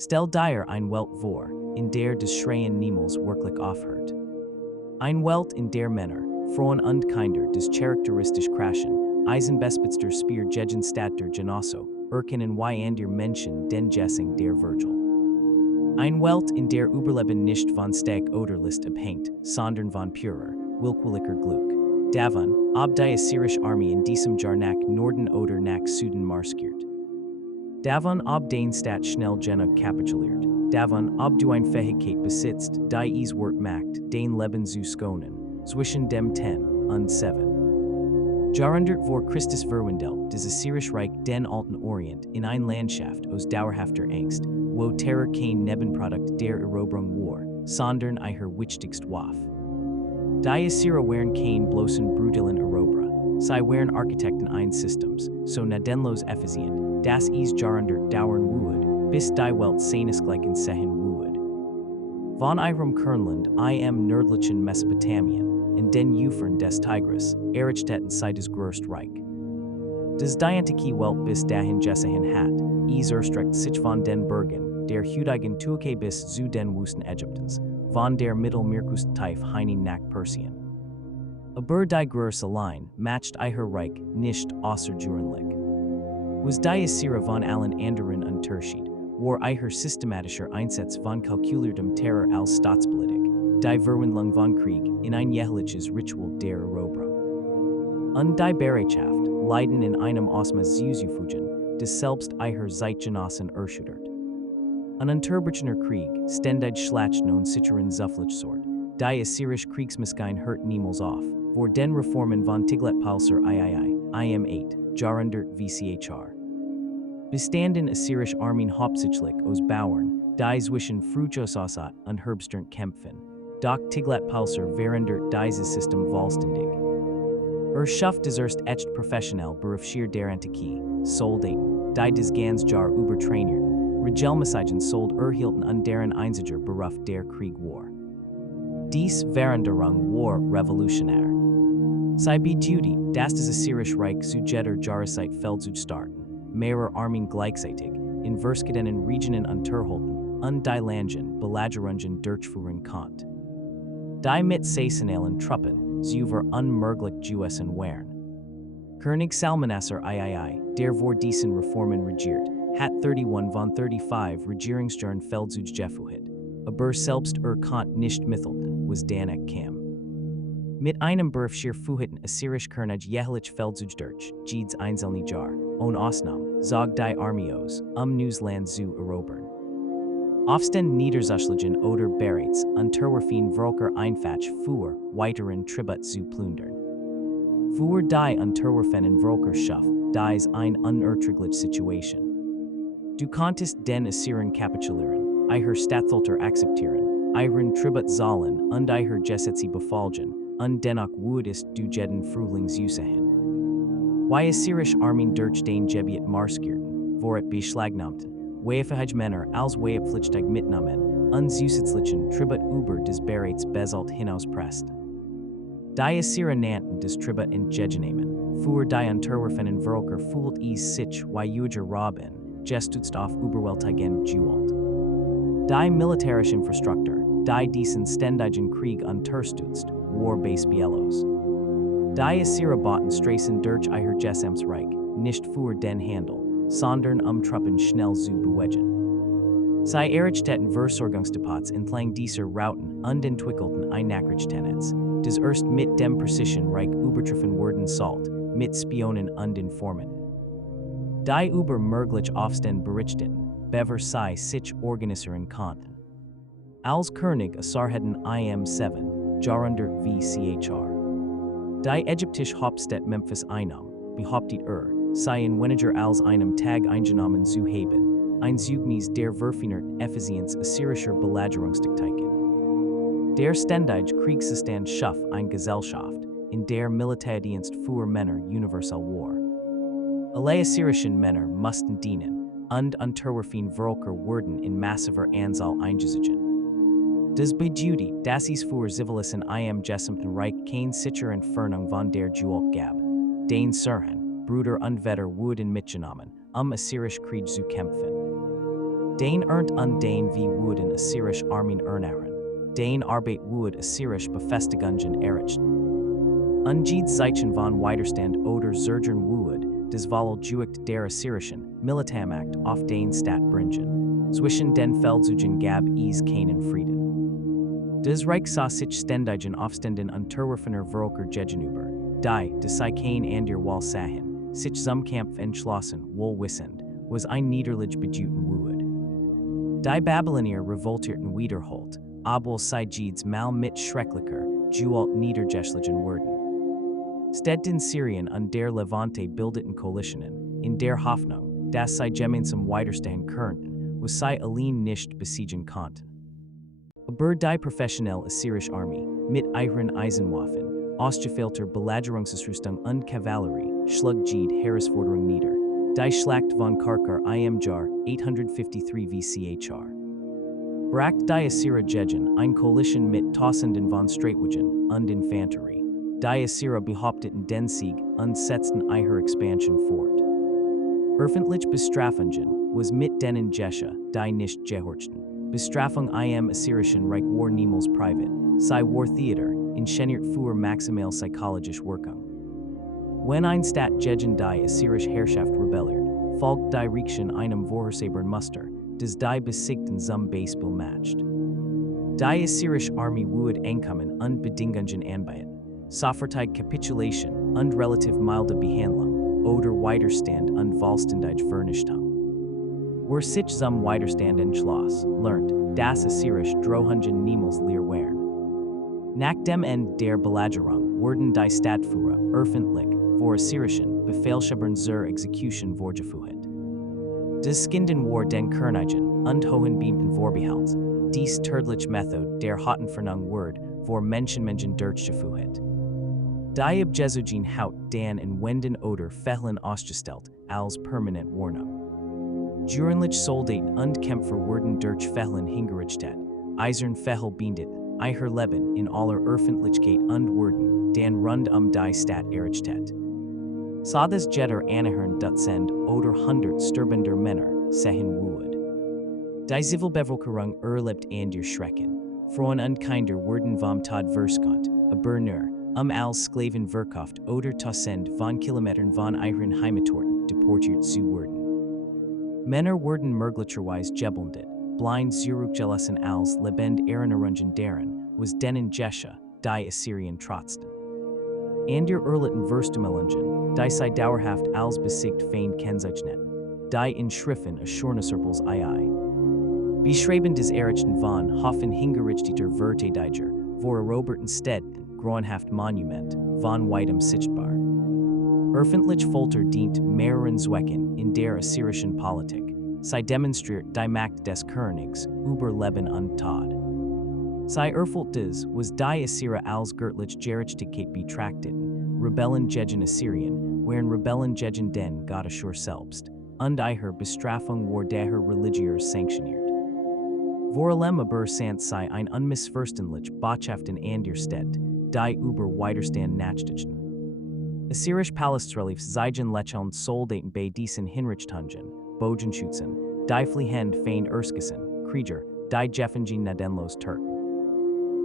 Stel dir ein Welt vor, in der des Schreien niemals wirklich aufhört. Ein Welt in der Männer, Frauen und Kinder des charakteristisch Kraschen, Eisenbespitster Spear gegen Stadt der Genosso, erkennen wie an der Menschen den Jessing der Virgil. Ein Welt in der Überleben nicht von Steg oder List abhängt, sondern von purer, willkürlicher Glück. Davon, ob die Assyrische Armee in diesem Jahr nach Norden oder nach Süden marschiert. Davon, ob den Stadt schnell genug kapituliert. Davon, ob du ein Fähigkeit besitzt, die es wert macht, den Leben zu schonen, zwischen dem 10 und 7. Jahrhundert vor Christus verwandelt des Assyrische Reich den Alten Orient in ein Landschaft aus dauerhafter Angst, wo Terror kein Nebenprodukt der Eroberung war, sondern ihr wichtigst Waffe. Die Assyrer waren kein bloßen brutalen Eroberer, sie waren Architekten eines Systems, so nadenlos effizient, dass es Jahrhundert dauern würde, bis die Welt seinesgleichen sehen würde. Von ihrem Kernland im nördlichen Mesopotamien, in den Ufern des Tigris, errichteten sie das größte Reich. Das die antike Welt bis dahin gesehen hat, es erstreckt sich von den Bergen, der heutigen Türkei bis zu den Wüsten Ägyptens, von der Mittelmeerküste-Tief hinein nach Persien. Aber die Größe allein matcht ihr Reich nicht außergewöhnlich. Was die Assyrer von allen anderen Unterschied, war ihr systematischer Einsatz von kalkuliertem Terror als Staatspolitik, die Verwandlung von Krieg in ein jährliches Ritual der Eroberung. Und die Bereitschaft, Leiden in einem Ausmaß zu fugen, das selbst ihr Zeitgenossen erschüttert. Ein Ununterbrochener Krieg, Ständige Schlachten und sicheren Zufluchtsort, die Assyrische Kriegsmaschine hört niemals auf, vor den Reformen von Tiglat-Pileser III, im 8, Jahrhundert VCHR. Bestanden Assyrische Armeen hauptsächlich aus Bauern, die zwischen Fruchtosasat und Herbstern kämpfen, doch Tiglat-Pileser während dieses System vollständig. Schafft des erst echt professionell berufschier der Antike, Soldaten, die des ganz Jahr übertrainiert, Regelmäßigen sold erhielten und deren einziger Beruf der Krieg war. Dies Veränderung war revolutionär. Sie bedeutete, dass das Assyrische Reich zu jeder Jahreszeit Feldzug starten, mehrere Armeen gleichzeitig, in verschiedenen Regionen unterhalten, und die Landungen, Belagerungen durchführen konnte. Die mit saisonalen Truppen, sie war unmöglich gewesen waren. König Salmanassar III, der vor diesen Reformen regiert, hat 31 von 35 Regierungsjahren Feldzug geführt, aber selbst konnte nicht mithalten, was danach kam. Mit einem berufschier Fuhitten Assyrisch König jährlich Feldzug durch, jedes einzelne Jahr, ohne Ausnahme, zog die Armee aus, Neusland zu erobern. Aufstand niedersächlichen oder bereits unterwerfen Volker einfach für weiteren Tribut zu plündern. Für die unterwerfenen Volker schafft dies ein unerträgliche Situation. Du konntest den Assyren kapitulieren, ihr Statthalter akzeptieren, ihren Tribut zahlen und ihr Gesetze befolgen, und dennoch würdest du jeden Frühling zusehen. Wie Assyrische Armeen durch den Gebiet marschierten, voret beschlagnahmten, weifähige Männer als wehrpflichtig mitnahmen, und zusätzlichen Tribut über des bereits bezahlt hinauspressten. Die Assyrer nannten des Tribut entgegennehmen, für die unterwerfenen Volker fühlt es sich wie Uger Robin, gestützt auf überwältigend Gewalt. Die militärische Infrastruktur, die diesen ständigen Krieg unterstützt, war beispiellos. Die Assyrer bauten Straßen durch ihr Gesamtreich, nicht für den Handel, sondern Truppen schnell zu bewegen. Sie errichteten Versorgungsdepots entlang dieser Routen und entwickelten Einnachrichtennetz, das erst mit dem Precision-Reich übertroffen worden sollte, mit Spionen und Informanten. Die über möglich Aufstand berichteten, bever sie sich organisieren konnten. Als König Assarhaddon im 7, Jahrhundert VCHR. Die ägyptische Hauptstadt Memphis einnahm, behauptet sei in weniger als einem Tag eingenommen zu haben, ein Zeugnis der verfeinerten Effizienz assyrischer Belagerungstaktiken. Der ständige Kriegszustand schuf eine Gesellschaft, in der Militärdienst für Männer universal war. Alle assyrischen Männer mussten dienen, und unterwerfen Volker wurden in massiver Anzahl eingesetzt. Das bedeutet, dass es für Zivilisten im gesamten Reich keine sichere Entfernung von der Gewalt gab. Den Sirhen, Bruder und Vetter wurden mitgenommen, Assyrisch Krieg zu kämpfen. Den ernt und den wie wooden Assyrische Armeen ernähren. Den Arbeit wood Assyrische Befestigungen errichten. Ungeed Zeichen von Widerstand oder Zergern wood, des Voljucht der Assyrischen Militärmacht auf den Stadt bringen. Zwischen den Feldzügen gab es keinen Frieden. Des Reich sah sich ständigen Aufständen unterworfener Völker gegenüber, die, sei kein ander Wall sahen, sich zum Kampf entschlossen, wohl wissend, was ein Niederlage bedeuten would. Die Babylonier revoltierten wiederholt, obwohl sie Jeeds mal mit schrecklicher, Gewalt niedergeschlagen wurden. Städte in Syrien und der Levante bildeten Koalitionen, in der Hoffnung, dass sie gemeinsam widerstehen könnten, was sie allein nicht besiegen konnten. Aber die professionelle Assyrische Armee, mit ihren Eisenwaffen, ausgefehlter Belagerungsrüstung und Kavallerie, schlug Jeed Heeresforderung nieder. Die Schlacht von Karkar im Jahr 853 VCHR. Brach die Assyrer gegen eine Koalition mit Tausenden von Streitwagen und Infanterie. Die Assyrer behaupteten den Sieg und setzten ihre Expansion fort. Öffentliche Bestrafungen was mit denen Gesche, die nicht gehorchten. Bestrafung im Assyrischen Reich war niemals privat, sie war Theater, inszeniert für maximale psychologische Wirkung. Wenn ein Staat gegen die Assyrische Herrschaft rebelliert, folgt die Reaktion einem vorhersehbaren Muster, das die Besiegten zum Beispiel matcht. Die Assyrische Armee would Einkommen und Bedingungen anbieten, sofortige Kapitulation und relativ milde Behandlung, oder Widerstand und vollständige Vernichtung. Wer sich zum Widerstand entschloss, lernt, dass Assyrisch Drohungen niemals leer wären. Nach dem Ende der Belagerung wurden die Stadtführer öffentlich vor Assyrischen Befehlshabern zur Exekution vorgeführt. Des Skinden war den Königen und hohen Beamten vorbehalten, dies tödliche Method der Hottenvernung word vor Menschenmengen durchgeführt. Die Abgezogen Haut dan in Wenden oder Fehlen ausgestellt, als permanent Warnung. Jurenlich Soldaten und Kämpfer wurden durch Fehlen hingerichtet, eisern Fehel beendet, ihr Leben in aller Öffentlichkeit und wurden dan rund die Stadt errichtet. Sah des Jetter anhören Dutzend oder 100 sterbender Männer sehen wood. Die Zivilbevölkerung erlebt an der Schrecken, Frauen und Kinder wurden vom Tod verskont, aber nur, als Sklaven verkauft oder Tausend von Kilometern von ihren Heimatorten deportiert zu werden. Männer wurden möglicherweise geblendet, blind zurückgelassen als lebend Erinnerungen daran, was denen Gesche, die Assyrien trotzten. An der erlitten Verstümmelungen, die sie dauerhaft als besiegt fein kennzeichnet, die in Schriften Assurnisserpels II. Beschreiben des Errichten von Hoffen hingerichteter Verteidiger, vor eroberten Städten, grauenhaft Monument, von weitem sichtbar. Öffentlich Folter dient mehreren Zwecken in der assyrischen Politik. Sie demonstriert die Macht des Königs über Leben und Tod. Sie erfüllt des, was die Assyrer als göttlich Gerechtigkeit betrachteten, Rebellen gegen Assyrien, wären Rebellen gegen den Gott Assur selbst, und ihre Bestrafung war daher religiös sanktioniert. Vor allem aber sant sie ein unmissverständlich Botschaften an der Stadt, die über Widerstand nachdichten. Assyrisch Palästreliefs zeigen lächelnd Soldaten bei diesen Hinrichtungen, Bogenschützen, die fliehend fein Erskissen, Krieger, die Jeffengen nadenlos Turken.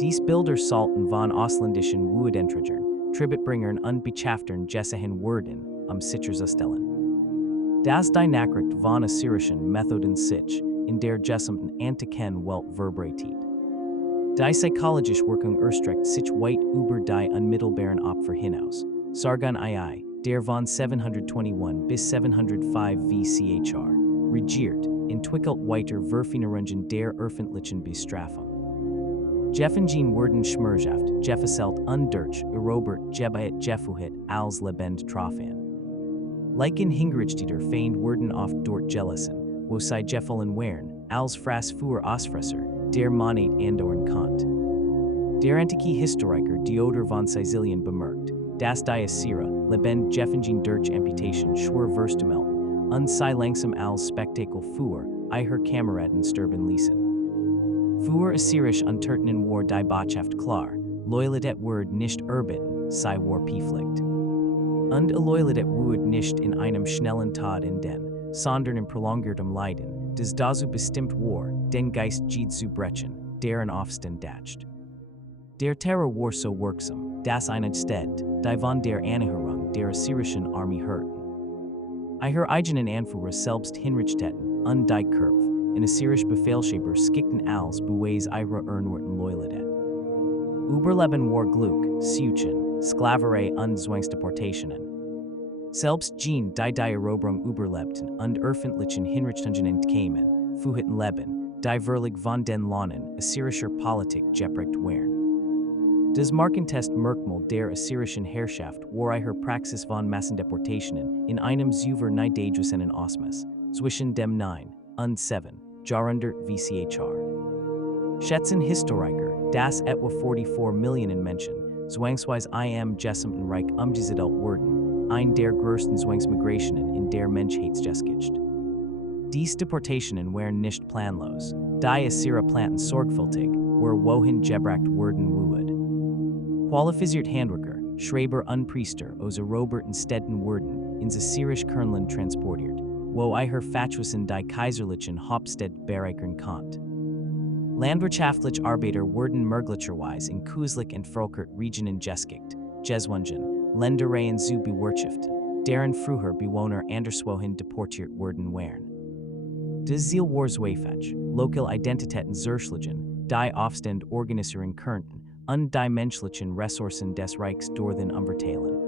Dies Bilder sollten von ausländischen Wudentragern, Tributbringern und Bechaftern gesehen werden, sicherzustellen. Das die Nachricht von Assyrischen Methoden sich, in der gesamten antiken Welt verbreitet. Die psychologische Wirkung erstreckt sich weit über die unmittelbaren Opfer hinaus. Sargon II, der von 721 bis 705 VCHR, regiert, entwickelt weiter Verfeinerungen der öffentlichen Bestrafung. Jeffengen wurden schmerzhaft, gefesselt und durch erobert gebiet gefuhit als lebend troffen. Leichen hingerichteter Feind wurden oft dort gelassen, wo sie gefallen wären, als Fraß für Ausfresser, der Monet andauern konnt. Der antike Historiker Diodor von Sizilien bemerkt, dass die Assyrer, lebend Jeffengen durch Amputation schwer verstümmelten, und sie langsam als Spektakel für ihre Kameraden sterben ließen. Für Assyrisch untertenen war die Botschaft klar, Loyalität wird nicht erbitten, sie war Pflicht. Und Loyalität wird nicht in einem schnellen Tod enden, sondern in prolongiertem Leiden, des dazu bestimmt war, den Geist geht zu brechen, deren Aufstand dacht. Der Terror war so wirksam, dass einstedt, die von der Annäherung der Assyrischen Armee hörten. Ihre eigenen Anführer selbst hinrichteten, und die Kurve, in Assyrisch Befehlshaber skickten als Beweis ihrer Ernworten Loyalität. Überleben war Glück, Suchen, Sklaverei und Zwangsdeportationen. Selbst die Eroberung überlebten und öffentlichen Hinrichtungen entkamen, fuhrten Leben, die verlich von den Lohnen assyrischer Politik geprägt waren. Das Markentest Merkmal der assyrischen Herrschaft war ihre Praxis von Massendeportationen in einem Zuver niedrigen Ausmaß, zwischen dem 9 und 7 Jahrhundert VCHR. Schätzen Historiker, dass etwa 44 Millionen Menschen, zwangsweise im gesamten Reich umgesiedelt wurden, ein der größten Zwangsmigrationen in der Menschheitsgeschichte. Dies Deportationen waren nicht planlos, die Assyrer planten sorgfältig, wohin gebracht wurden würde. Qualifiziert Handwerker, Schreiber und Priester aus eroberten Städten wurden ins Assyrische Kernland transportiert, wo ihre Fatwas die kaiserlichen Hauptstädte bereichern konnte. Landwirtschaftliche Arbeiter wurden möglicherweise in künstlich entvölkert Regionen geschickt, Jeswungen, Ländereien zu bewirtschaften, deren früher Bewohner anderswohin deportiert wurden waren. Das Ziel war zweifach, lokale Identitäten zerschlagen, die Aufstand organisieren könnten, und die menschlichen Ressourcen des Reichs durch den umverteilen.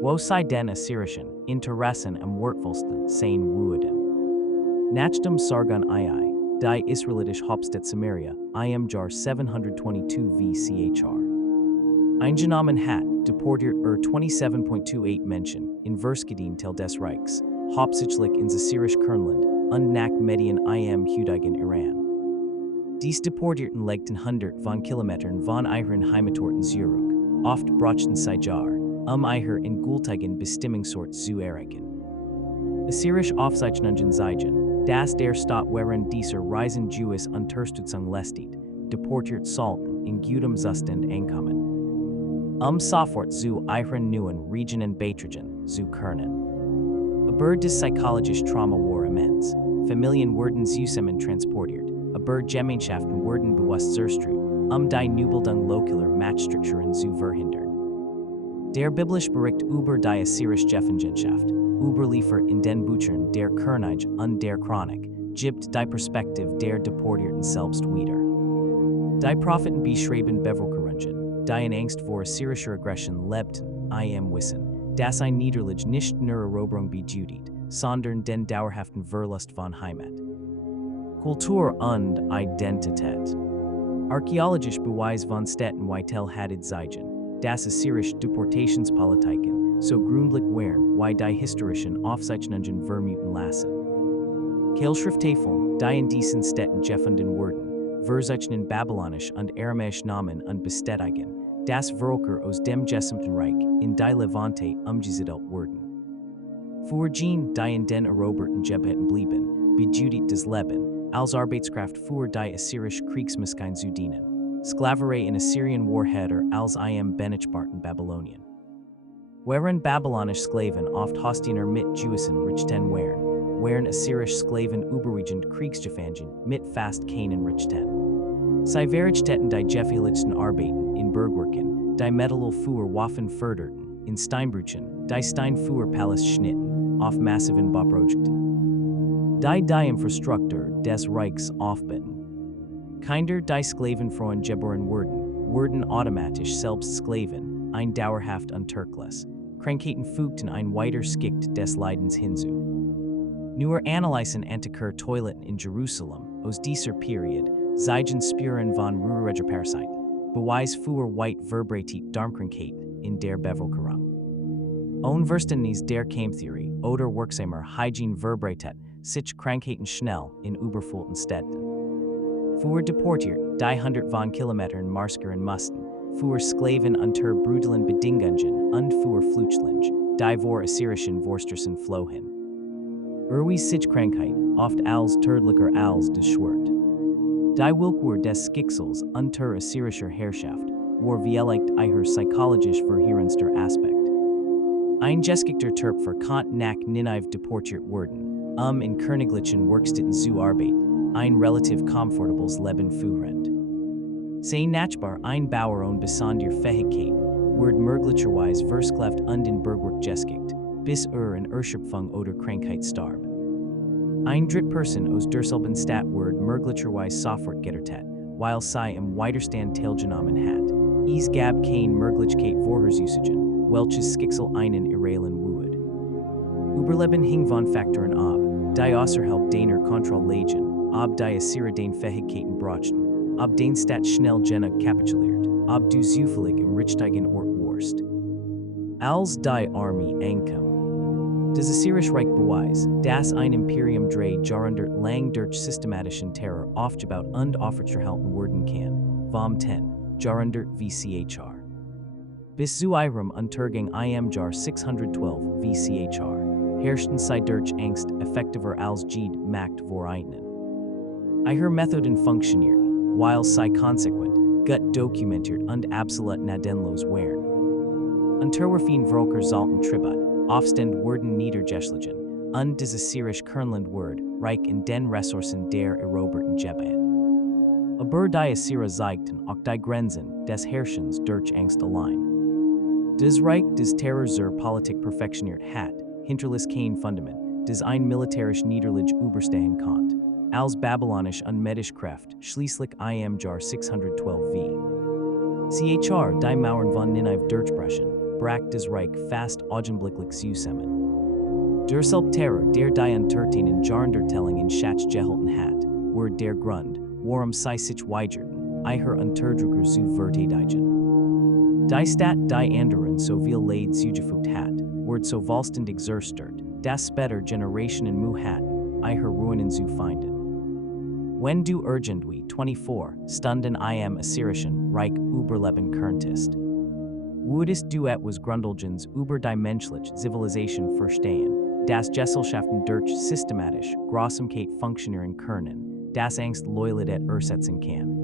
Wo sei den assyrischen Interessen am wertvollsten sein würden. Nach dem Sargon II, die israelitische Hauptstadt Samaria, im Jahr 722 VCHR. Eingenommen hat, deportiert 27,28 Menschen in Versgedien des Reichs, hauptsächlich ins Assyrische Kernland und nach Medien im heutigen Iran. Dies deportierten legten 100 von Kilometern von ihren Heimatorten zurück, oft brachten sie Jahr, ihre in gültigen Bestimmungsort zu erreichen. Assyrisch Aufzeichnungen zeigen, dass der Staat während dieser Reisen Jews Unterstützung leistet, deportiert sollten in gutem Zustand ankommen. Sofort zu ihren neuen Regionen beitragen zu können. Aber das psychologische Trauma war immens, Familien wurden zusammen transportiert, aber Gemeinschaften wurden bewusst zerstört, die Nubildung lokaler Machtstrukturen zu verhindern. Der biblische Bericht über die assyrische Gefangenschaft, überliefert in den Büchern der Könige und der Chronik, gibt die Perspektive der Deportierten selbst wieder. Die Propheten beschreiben Bevölkerungen, die in Angst vor assyrischer Aggression lebten, im Wissen, dass ein Niederlage nicht nur Eroberung bedeutet, sondern den dauerhaften Verlust von Heimat. Kultur und Identität. Archäologisch Beweis von Städten Whitel hattet zeigen, dass assyrische Deportationspolitiken so gründlich waren, wie die historischen Aufzeichnungen vermuten lassen. Kehlschrifttafeln, die in diesen Städten gefunden wurden, verzeichnen babylonisch und aramäisch Namen und bestätigen, dass Völker aus dem gesamten Reich in die Levante umgesiedelt wurden. Für jene, die in den eroberten Gebieten blieben, bedeutet das Leben, als Arbeitskraft für die assyrische Kriegsmaschine zu dienen. Sklaverei in Assyrien war härter als im benachbarten Babylonien. Während babylonische Sklaven oft Hostiner mit Jewischen Richten waren assyrische Sklaven überwiegend Kriegsgefangen mit fast keinen Richten. Sie verrichteten die gefährlichsten Arbeiten in Bergwerken, die Metall für Waffen förderten, in Steinbrüchen, die Stein für Paläste schnitten, auf massiven Bauprojekten. Die Infrastruktur des Reichs aufbitten. Kinder die Sklavenfrauen geboren wurden automatisch selbst Sklaven, ein dauerhaft Unterklass. Krankheiten fügten ein weiter Skikt des Leidens hinzu. Nur analysen antiker Toiletten in Jerusalem, aus dieser Periode, zeigen Spuren von rurreger Parasiten, Beweis für weit verbreitet Darmkrankheiten in der Bevölkerung. Unverständnis der Kampftheorie oder wirksamer Hygiene verbreitet sich Krankheiten schnell in überfüllten Städten. Für deportiert, die 100 von Kilometern marskieren mussten, für Sklaven unter brutalen Bedingungen und für Flüchtlinge, die vor assyrischen Vorstressen flohen. Sich Krankheit, oft als tödlicher als das Schwert. Die Willkür des Schicksals unter assyrischer Herrschaft war vielleicht ihr psychologisch verheerendster Aspekt. Ein geschickter Terp konnte nach Nineveh deportiert werden, in Königlichen Werkstätten zu Arbeit, ein relativ komfortables Leben führend. Sei nachbar ein Bauer und besonder Fähigkeiten, word möglicherweise versklavt und in Bergwerk geskickt, bis in Erschöpfung oder Krankheit starb. Ein Drittperson aus derselben Stadt word möglicherweise sofort gettertet, while sei im Widerstand teilgenommen hat. Es gab kein Möglichkeit vorherzusagen, welches Schicksal einen erreilen würde. Überleben hing von Faktoren ab, die außerhalb deiner Kontrolle lagen, ob die Assyrer den Fähigkeiten brachten, ob den Stadt schnell genug kapituliert, ob du zufällig im richtigen Ort warst. Als die Armee ankam. Das Assyrische Reich beweis, dass ein Imperium 300 lang durch systematischen Terror aufgebaut und aufrechterhalten werden kann, vom 10 VCHR. Bis zu ihrem Untergang im Jahr 612 VCHR, herrschten sie durch Angst effektiver als jede Macht vor ihnen. Ihre Methoden funktionierten, while sie konsequent, gut dokumentiert und absolut gnadenlos waren. Unterwerfing Vroker sollten Tribut, Aufstand wurden niedergeschlagen, und das Assyrische Kernland ward, Reich in den Ressourcen der Eroberten gebaut. Aber die Assyrer zeigten auch die Grenzen des Herrschens durch Angst allein. Das Reich des Terror zur Politik perfektioniert hat, hinterließ kein Fundament, das ein militärisch Niederlage überstehen konnte, als babylonisch und medisch Kraft, schließlich im Jahr 612 v. Chr. Die Mauern von Nineveh durchbrechen, brach das Reich fast augenblicklich zusammen. Derselbe Terror, der die untertanen Jahrhundertelling in Schatz gehalten hat, word der Grund, warum sie sich weigerten, ihre Unterdrücker zu verteidigen. Die Stadt, die anderen so viel Leid zugefügt hat, word so vollständig zerstört, dass später Generationen Mühe hatten, ihre Ruinen zu finden. Wenn du irgendwie 24 Stunden im Assyrischen Reich überleben könntest, würdest du etwas Grundlegendes über die menschliche Zivilisation verstehen, das Gesellschaften durch systematisch Grausamkeit funktionieren können, das Angst Loyalität ersetzen kann.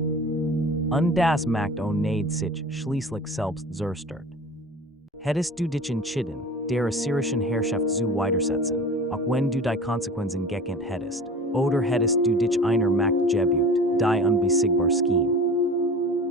Und das macht ohne sich schließlich selbst zerstört. Hättest du dich entschieden, der assyrischen Herrschaft zu widersetzen, auch wenn du die Konsequenzen gekannt hättest, oder hättest du dich einer Macht gebucht, die unbesiegbar schien?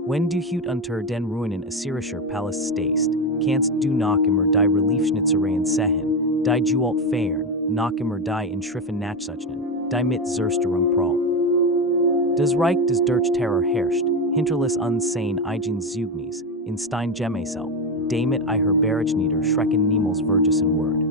Wenn du heute unter den Ruinen assyrischer Paläste stehst, kannst du noch immer die Reliefschnitzereien sehen, die Gewalt feiern, noch immer die Inschriften nachzeichnen, die mit Zerstörung prahlen. Das Reich des durch Terror herrscht, hinterließ uns sein eigenes Zeugnis, in Stein Gemesel, damit ihre Berechnieder schrecken niemals vergessen wird.